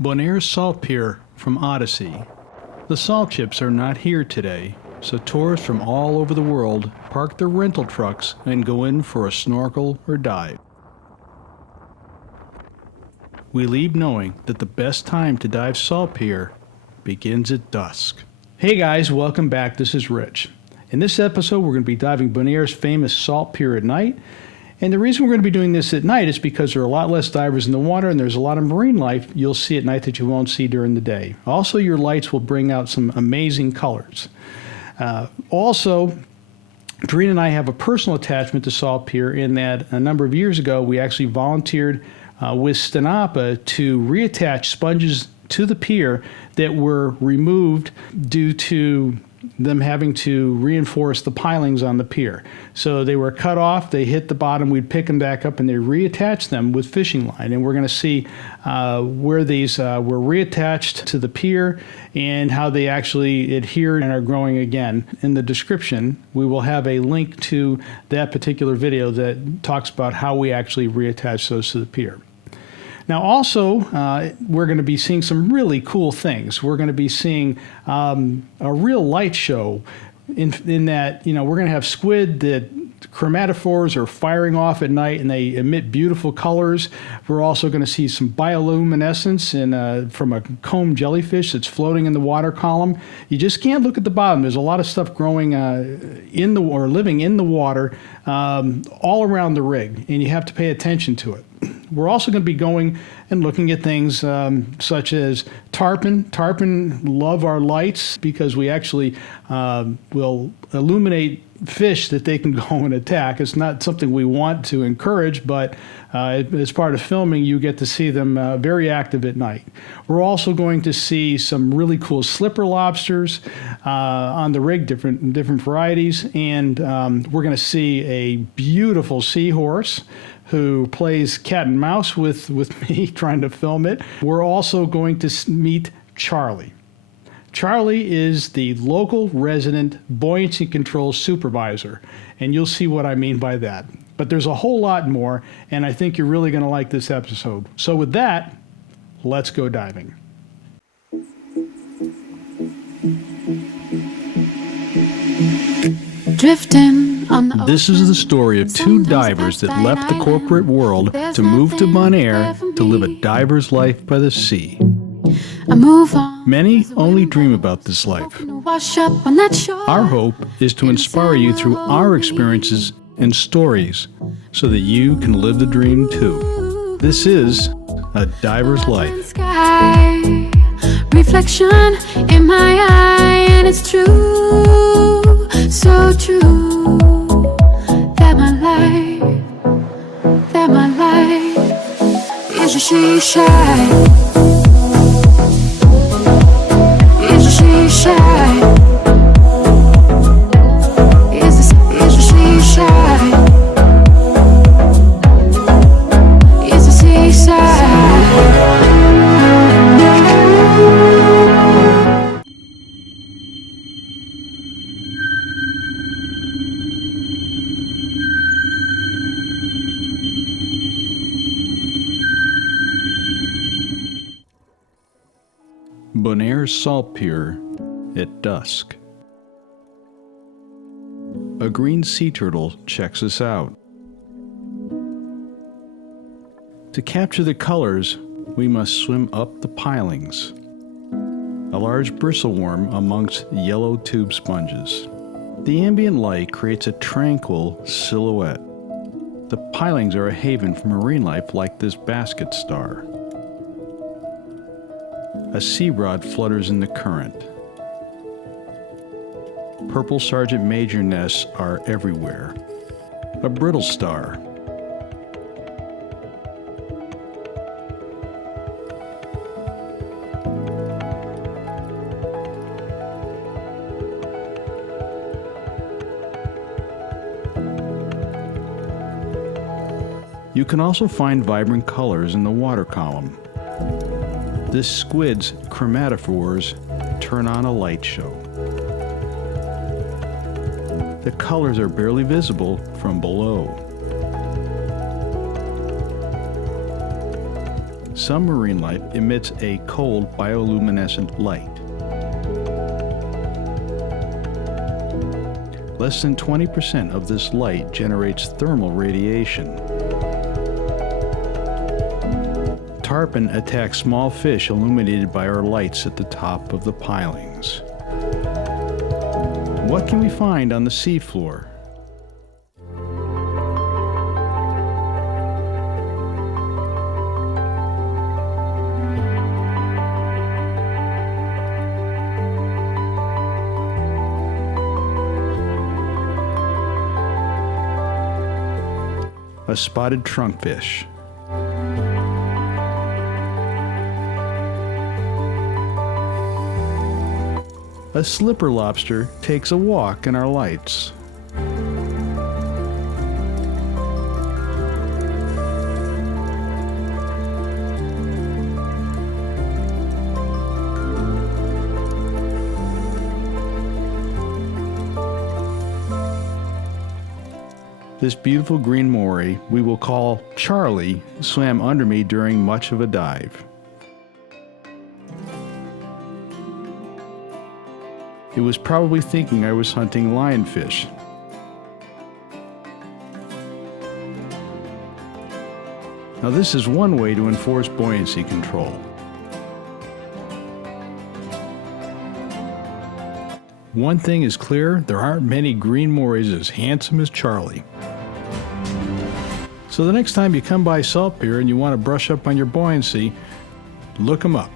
Bonaire Salt Pier from Odyssey. The salt chips are not here today, so tourists from all over the world park their rental trucks and go in for a snorkel or dive. We leave knowing that the best time to dive Salt Pier begins at dusk. Hey guys, welcome back. This is Rich. In this episode, we're going to be diving Bonaire's famous Salt Pier at night. And the reason we're going to be doing this at night is because there are a lot less divers in the water and there's a lot of marine life you'll see at night that you won't see during the day. Also, your lights will bring out some amazing colors. Also, Doreen and I have a personal attachment to Salt Pier in that a number of years ago we actually volunteered with Stanapa to reattach sponges to the pier that were removed due to them having to reinforce the pilings on the pier. So they were cut off, they hit the bottom, we'd pick them back up and they reattached them with fishing line. And we're going to see where these were reattached to the pier and how they actually adhere and are growing again. In the description, we will have a link to that particular video that talks about how we actually reattach those to the pier. Now also, we're going to be seeing some really cool things. We're going to be seeing a real light show in that, we're going to have squid that chromatophores are firing off at night and they emit beautiful colors. We're also going to see some bioluminescence from a comb jellyfish that's floating in the water column. You just can't look at the bottom. There's a lot of stuff growing living in the water all around the rig, and you have to pay attention to it. We're also going to be going and looking at things such as tarpon. Tarpon love our lights because we actually will illuminate fish that they can go and attack. It's not something we want to encourage, but as part of filming, you get to see them very active at night. We're also going to see some really cool slipper lobsters on the rig, different varieties, and we're going to see a beautiful seahorse who plays cat and mouse with me trying to film it. We're also going to meet Charlie. Charlie is the local resident buoyancy control supervisor, and you'll see what I mean by that. But there's a whole lot more, and I think you're really going to like this episode. So with that, let's go diving. Drifting on the This is the story of two divers that left the corporate world to move to Bonaire to live a diver's life by the sea. I move on. Many only dream about this life. Wash up on that shore. Our hope is to inspire you through our experiences and stories so that you can live the dream too. This is A Diver's Life. Sky, reflection in my eye, and it's true, so true, that my life is a she-shy. Bonaire Salt Pier at dusk. A green sea turtle checks us out. To capture the colors, we must swim up the pilings. A large bristleworm amongst yellow tube sponges. The ambient light creates a tranquil silhouette. The pilings are a haven for marine life like this basket star. A sea rod flutters in the current. Purple Sergeant Major nests are everywhere. A brittle star. You can also find vibrant colors in the water column. This squid's chromatophores turn on a light show. The colors are barely visible from below. Some marine life emits a cold bioluminescent light. Less than 20% of this light generates thermal radiation. Tarpon attack small fish illuminated by our lights at the top of the pilings. What can we find on the seafloor? A spotted trunkfish. A slipper lobster takes a walk in our lights. This beautiful green moray we will call Charlie swam under me during much of a dive. It was probably thinking I was hunting lionfish. Now this is one way to enforce buoyancy control. One thing is clear, there aren't many green morays as handsome as Charlie. So the next time you come by Salt Pier and you want to brush up on your buoyancy, look them up.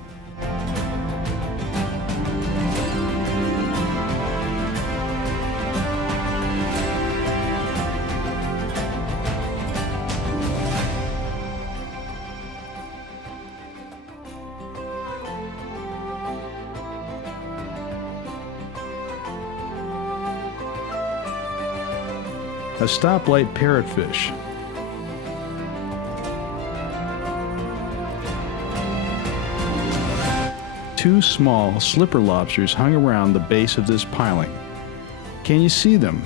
A stoplight parrotfish. Two small slipper lobsters hung around the base of this piling. Can you see them?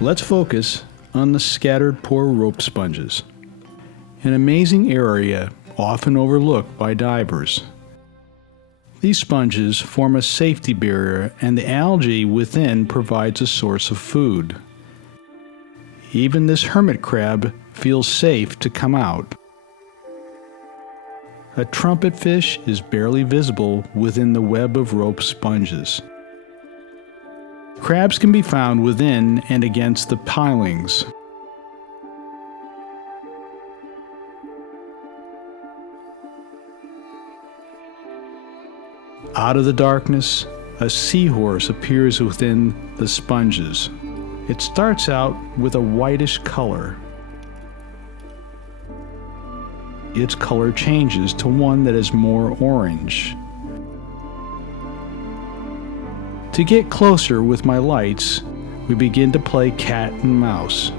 Let's focus on the scattered Pore rope sponges, an amazing area often overlooked by divers. These sponges form a safety barrier, and the algae within provides a source of food. Even this hermit crab feels safe to come out. A trumpet fish is barely visible within the web of rope sponges. Crabs can be found within and against the pilings. Out of the darkness, a seahorse appears within the sponges. It starts out with a whitish color. Its color changes to one that is more orange. To get closer with my lights, we begin to play cat and mouse.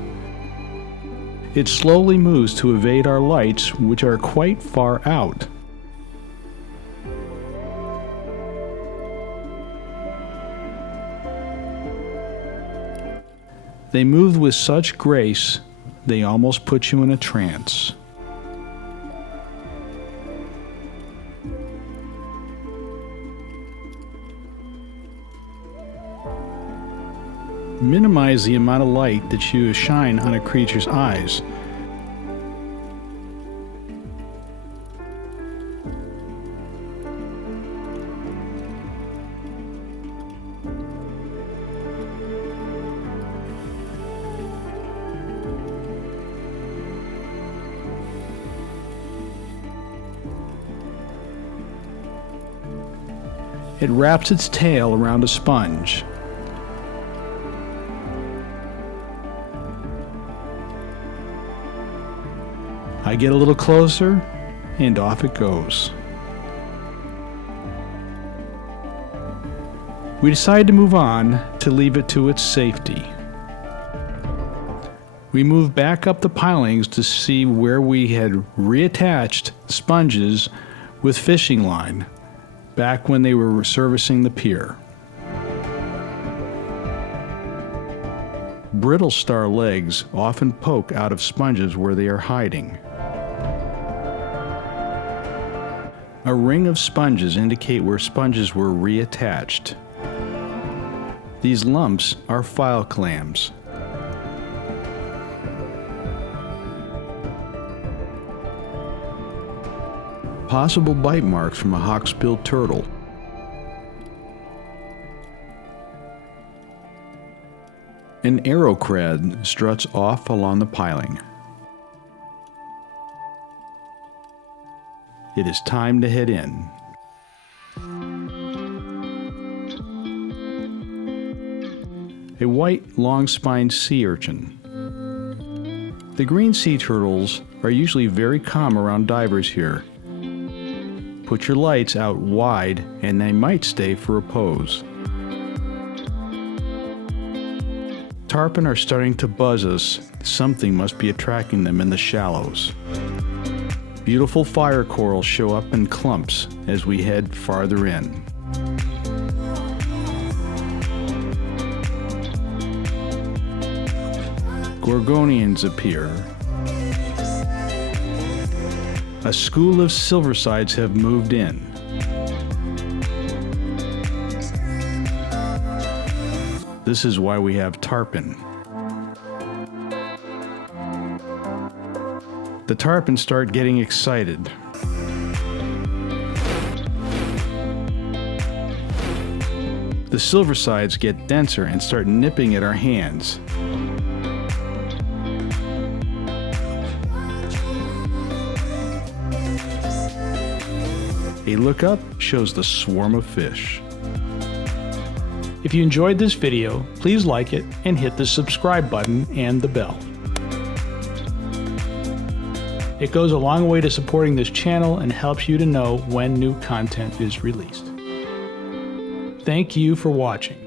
It slowly moves to evade our lights, which are quite far out. They move with such grace, they almost put you in a trance. Minimize the amount of light that you shine on a creature's eyes. It wraps its tail around a sponge. I get a little closer, and off it goes. We decide to move on to leave it to its safety. We move back up the pilings to see where we had reattached sponges with fishing line back when they were servicing the pier. Brittle star legs often poke out of sponges where they are hiding. A ring of sponges indicate where sponges were reattached. These lumps are file clams. Possible bite marks from a hawksbill turtle. An arrowcrab struts off along the piling. It is time to head in. A white, long-spined sea urchin. The green sea turtles are usually very calm around divers here. Put your lights out wide and they might stay for a pose. Tarpon are starting to buzz us. Something must be attracting them in the shallows. Beautiful fire corals show up in clumps as we head farther in. Gorgonians appear. A school of Silversides have moved in. This is why we have tarpon. The tarpon start getting excited. The Silversides get denser and start nipping at our hands. A look up shows the swarm of fish. If you enjoyed this video, please like it and hit the subscribe button and the bell. It goes a long way to supporting this channel and helps you to know when new content is released. Thank you for watching.